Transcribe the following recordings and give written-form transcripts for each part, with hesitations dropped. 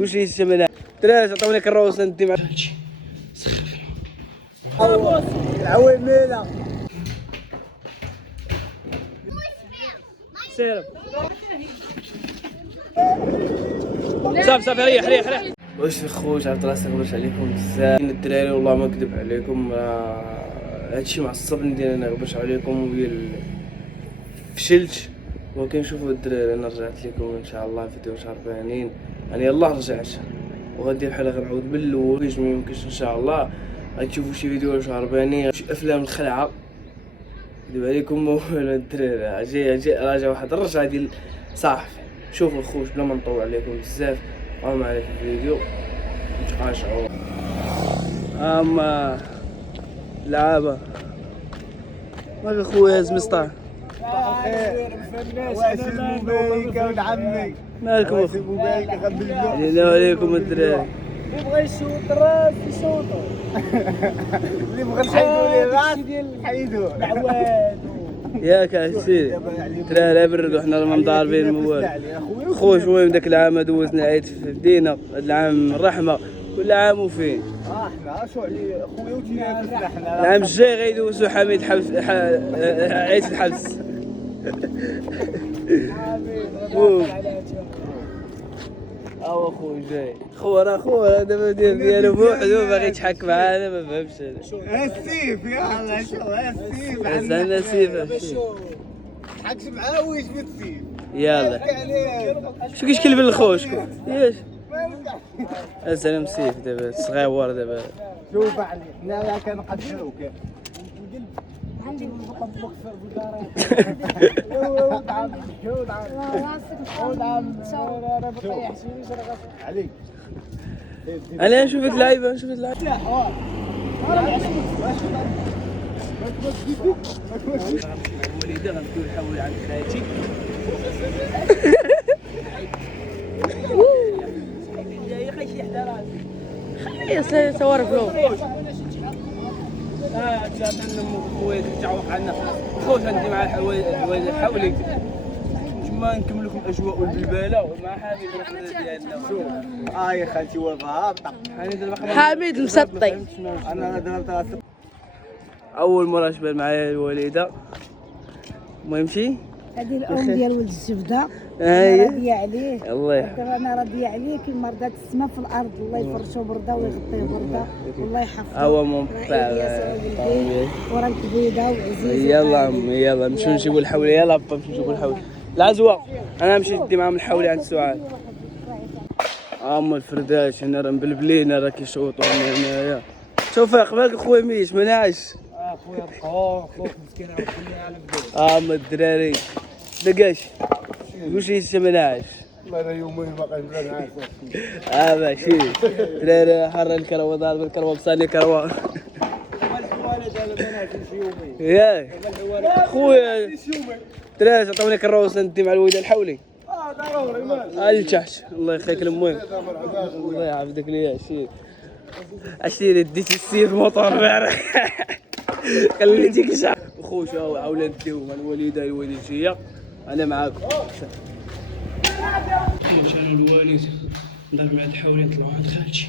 واش لي السمنه دراري عطوني كروس ندي مع العوين ميله سير صافي ريح واش في خوت عرفت راسي غبرت عليكم بزاف الدراري والله ما نكذب عليكم هادشي معصبني ديال انا غبرت عليكم فشلت ولكن شوفوا الدراري انا رجعت لكم ان شاء الله فيديو هربانين يعني يلاه رجعت وغادي بحال غنعاود من الاول ما يمكنش ان شاء الله غتشوفوا شي فيديو هربانين شي افلام الخلعه ندير عليكم والو الدراري جاي راجع واحد الرجعه ديال صافي شوفوا الخوت بلا ما نطول عليكم بزاف بقاو معايا في الفيديو نتقاشعوا اما لعابه ما في خويا زمسطار واسم مبارك ولد عمي مالكم واسم مبارك غب الجوع علينا وعليكم الدراري اللي بغى يشوط الراس يشوطو اللي بغى نحيدو ليه الراس حيدو العواد ياك عسيري دراري بردو حنا ما مضاربين الموال خويا المهم داك العام دوزنا عيد في بدينا هاد العام الرحمه كل عام وفين حنا شو علي خويا وتينا حنا العام الجاي غيدوزو حميد حبس عيد في الحبس او خويا جاي خويا دابا ديالو بوحدو باغي يتحك معانا ما فهمتش انا السيف يلا شو السيف عندنا سيف تحكش معاه ويش بالسيف يلا شو كيشكل بالخو شكون ياش السلام سيف دابا صغيور دابا شوف علي حنا كنقدروك عندي مقفر بالدار ولد عم ولد عم انا بطيح شي عليك انا نشوفك لايفه لا وليدة غنمشيو نحول عند خالتي خليه صور فلوق جات عندنا خويا تعوق عنا خوت عندي مع الحوايج حولي تما نكمل لكم الاجواء والبلباله مع حميد الرحمه ديالنا يا خالتي والله حميد المسطي انا ضربت اول مره جبال معايا الوالده المهم شي هذه الام ديال ولد الزبده انا راضيه عليه الله يحفظك دابا انا راضيه عليه كيما رضات السما في الارض الله يفرشو برده ويغطيه برده والله يحفظه هو مون وراك بيضه وعزيزه يلا عمي يلا نمشيو نجيبو الحولي يلا با نمشيو نجيبو الحولي العزوه انا نمشي ندي معاهم الحولي عند سعاد الفرداش هنا راه مبلبلين راه كيشوطوا هنايا توفيق مالك خويا ميش ما نعش خويا خوك مسكين راه كل عالم الدراري دقاش واش لسه ما نعش والله انا يومين باقي نعس ماشي دراري حر الكروه ضارب الكروه بصاني كروه الحوالة دابا ما نعرفش يومين ياك خويا دراري عطوني كروس ندي مع الويده الحولي ضروري مال لتحت الله يخليك المهم الله يعافيك ليا عشيري ديتي السيف موطور البارح خليتيك شعر خويا عاولا نديو مع الوالده الوالديه انا معاكم مشينا الوالد نضرب مع الحولي نطلعوا عند خالتي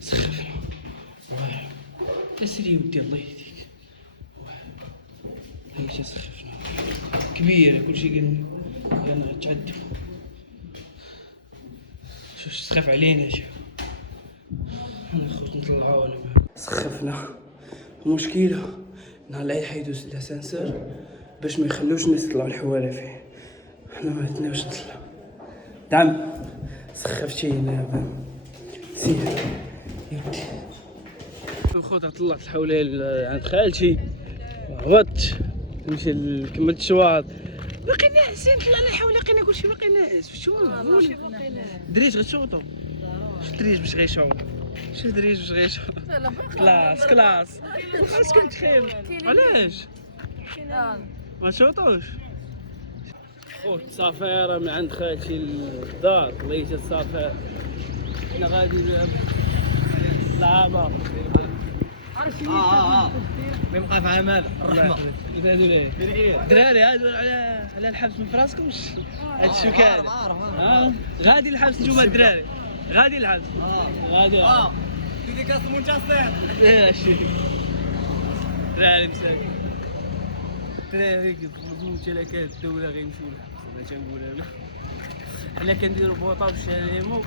سخفنا اسري ودي الله يهديك هاي سخفنا كبيره كلشي قالنا غتعذبوا شوف سخف علينا شوف نخرج نطلعوا ولا سخفنا المشكله نهار العيد حيدوز الاسانسور باش ما يخلوش الناس يطلعوا الحواله فيه حنا ما عرفناش نطلع دعم سخفتي هنا سير يودي خويا طلعت الحولي عند خالتي هبطت نمشي كملت الشواط باقي ناعسين طلعنا الحولي لقينا كلشي باقي ناعس شو دريج غتشوطو شو دريج باش غيشوط شو دريج باش غيشوط كلاس خاص كنت خير علاش ما تشوطوش خوت صافيره من عند خالتي للدار لقيت الصافير انا غادي لعابه يبقى في عمال الرحمه دراري هادو على الحبس من فراسكمش هاد الشوكه غادي الحبس نتوما الدراري غادي الحال. غادي. ديديكاس مانشستر. ماشي. راه مساكين. هذيك ممتلكات الدولة غيمشيو للحبس انا تنقول انا. حنا كنديرو بوطا بالشاليمو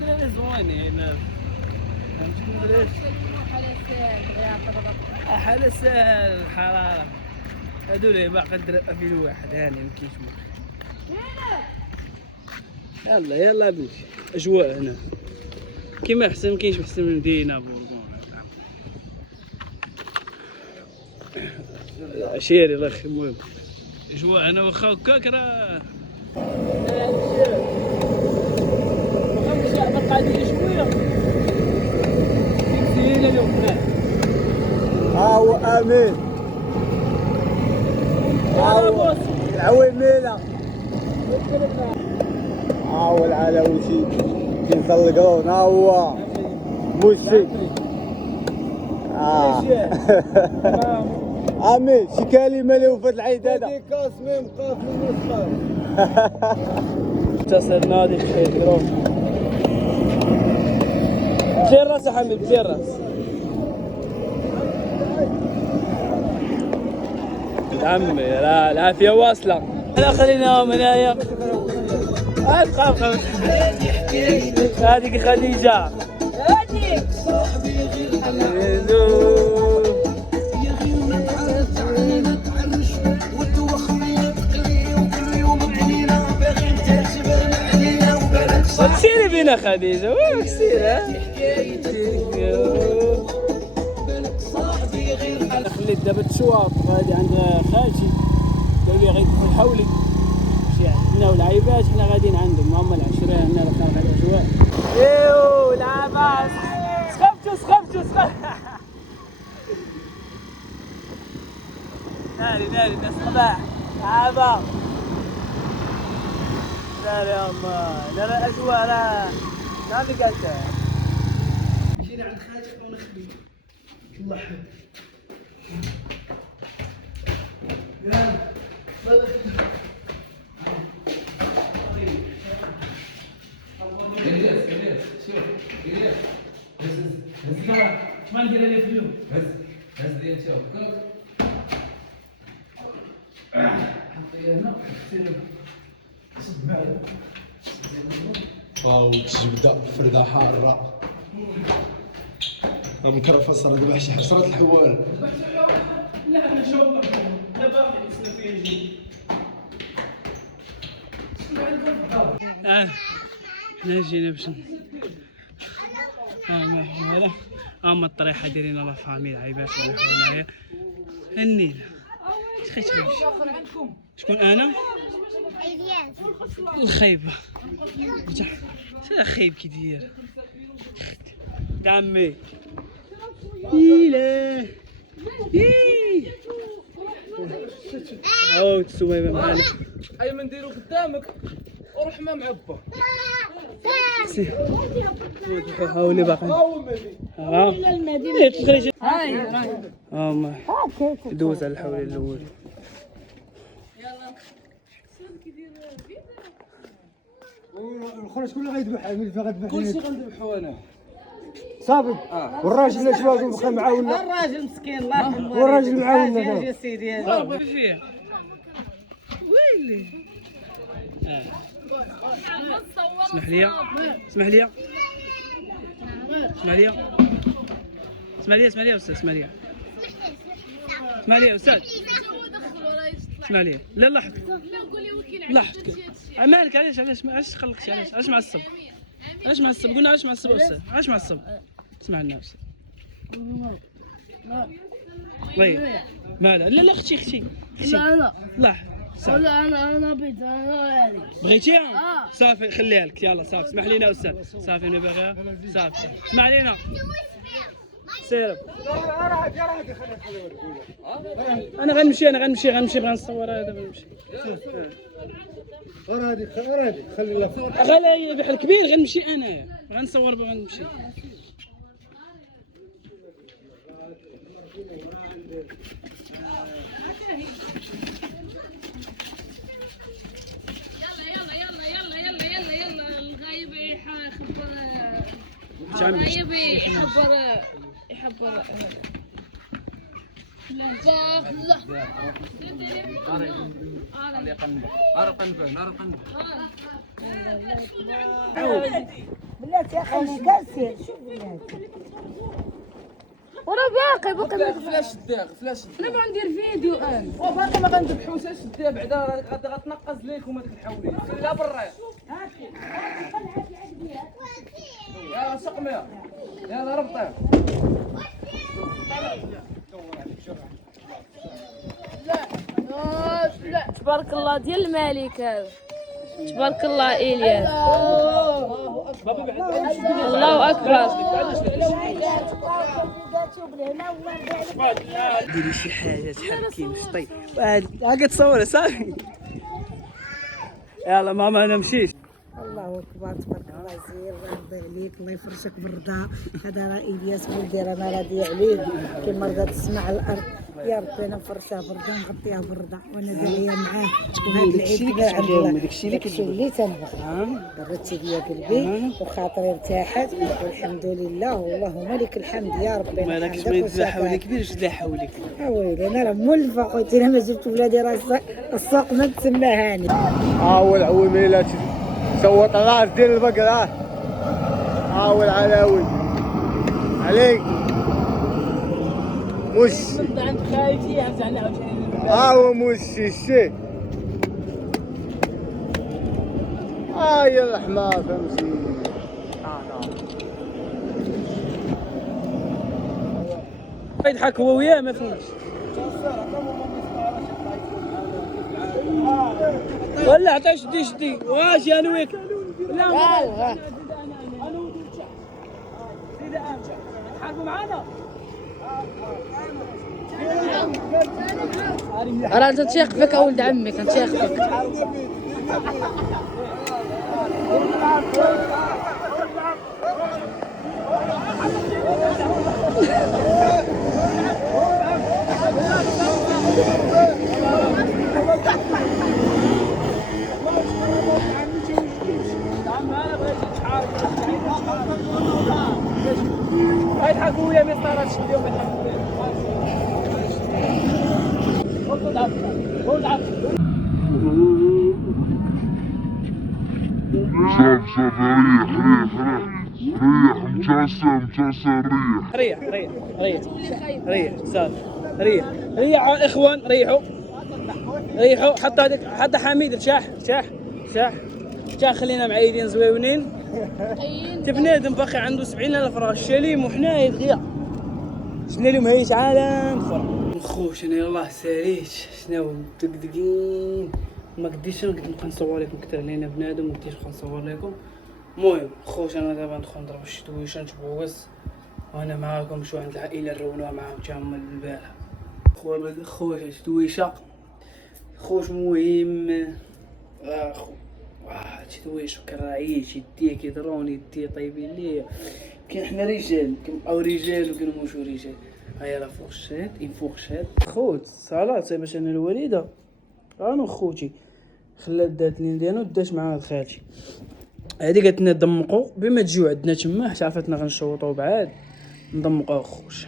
دراري زوينين فهمتي دراري. حالة ساهل الحرارة هادو اللي باقي درا في الواحد هاني مكاينش يلا يلا بنتي اجواء هنا كيما احسن مكاينش احسن من مدينة بورغون. عشيري الله يخليك المهم اجواء انا واخا هكاك راه واخا قاعدين شويه زينه اليوم. ها هو امين. ها هو العويميله. ها هو العلاوتي كينزل القرون. ها هو موسي. امين شي كلمه له في هذا العيد هذا. ديكاس ميم قاف من نص. اتصل نادي بخير بزي الراس يا حميد بزي الراس. عمي لا العافيه واصله. انا خليناهم هنايا. ابقى هذيك خديجه. هذيك سيري بينا خديجة وين سيري انا خليت دابا التشواط غادي عند خالتي قالوا لي غيدخل حولي شي عندنا والعيبات حنا غاديين عندهم هما العشرة هنا خارج الاجواء. ايوا لاباس سخفتو ناري الناس صباح لعابة ناري يا الله لا الاجواء لا بقالتها. مشينا عند خالتي خونا خديجة الله يحفظك. ما ندير انا في اليوم هز ديال هكاك حطيها هنا صب معايا واو الزبده فرده حاره مكرفه صار دابا شي حشرات الحوال. لا انا شوط لا باقي لسه فيه يجي حنا جينا باش مرحبا هما الطريحه دايرين لا فامي العيبات اللي حولنايا هنينا. اش خيتغيش شكون انا؟ الخايبه شنو خايب كي داير عمي إله أو تسويبة معانا. أيمن نديرو قدامك وروح ما معبى. هاولي باقي. ها. هاي. ما دوز على الحولي الأول. الخرج كله غيذبح غيذبح كلشي غنذبحو أنا. صافي. والراجل اش واقف بقى معاونا. الراجل مسكين الله يرحمه. والراجل معاونا. يا سيدي صافي فيها. ويلي. اسمح لي اسمح لي اسمح لي اسمح لي اسمح لي يا استاذ اسمح لي اسمح لي يا استاذ اسمح لي لا لاحظ لاحظ مالك علاش تقلقتي علاش معصب علاش معصب قلنا علاش معصب استاذ علاش معصب اسمع لنا استاذ طيب مالها لا اختي لا انا لاحظ ولا انا بيت انا بغيتيها؟ صافي خليها لك يلا صافي اسمح لينا استاذ صافي انا باغيها صافي اسمح لينا سير انا غنمشي بغا نصور هذا غنمشي غادي خلي الله غالي بحال كبير غنمشي انايا غنصور بغا نمشي يلا الغايب يحاخذ يبي يحبر بلاتي يا اخي كاسر شوف بلاتي ورا باقي فلاش الداغ فلاش انا ما ندير فيديو انا وباقي ما غنذبحوش الداغ بعدا غتنقز ليكم هذيك الحوليه لا برا يلا سقمي يلا ربطي تبارك الله ديال الملك هذا تبارك الله إلياس الله أكبر ديري شي حاجه تحركي مشطي هاكا تصور صافي يلا ماما انا مشيت الله اكبر تبارك الله زين الله يرضي عليك الله يفرشك بالرضا هذا راه الياس ولدي رانا راضي عليه كيما رضا تسمع على الارض يا ربي انا نفرشها بردا نغطيها بردا وانا داعيه معاه وهذا العيد كبير عند الله داكشي اللي تنبغي درتي ليا قلبي وخاطري ارتاحت والحمد لله والله ملك الحمد يا ربي مالكش ما يدير حولك كبير لا حولك ويلي انا راه مولفه خوتي انا ما جبت ولادي راه السوق ما تسماهاني عول ميلاتي صوت الراس ديال البقرة عاول علاوي عليك مش عند خالتي عاوتاني مش الشي يا الحمار فهمتي يضحك هو وياه ما فهمتش ولا عطاه شدي واش انا وياك لا حاربوا معانا راه انت تشيق فيك ولد عمك تشيق فيك يضحكوا ويا مسطرات شديهم ريح صافي ريح اخوان ريحوا حتى حميد شاح خلينا معيدين زويونين بنادم باقي عنده 70,000 راس شاليم وحنايا دغيا شنا لهم هيش عالم اخر نخوش انا يلاه ساليت شناو دقدقين ما قديش نقدر نبقى نصور لكم اكثر لان بنادم ما قديش نبقى نصور لكم المهم خوش انا دابا ندخل نضرب شي دويشه نتبوز وانا معاكم شو عند العائله نرونوها معاهم تما البالة خوش دويشه خوش مهم اخو شي دويش كراعيش يديه كيضروني يديه طيبين ليا كاين حنا رجال او رجال وكاين مشو رجال هيا لا فورشيت فورشيت خوت صالات باش انا الوالده انا خوتي خلات دات لي ديالو دات مع خالتي هادي قالت لنا دمقوا بما تجيو عندنا تما حتى عرفتنا غنشوطوا بعاد ندمقوا خوش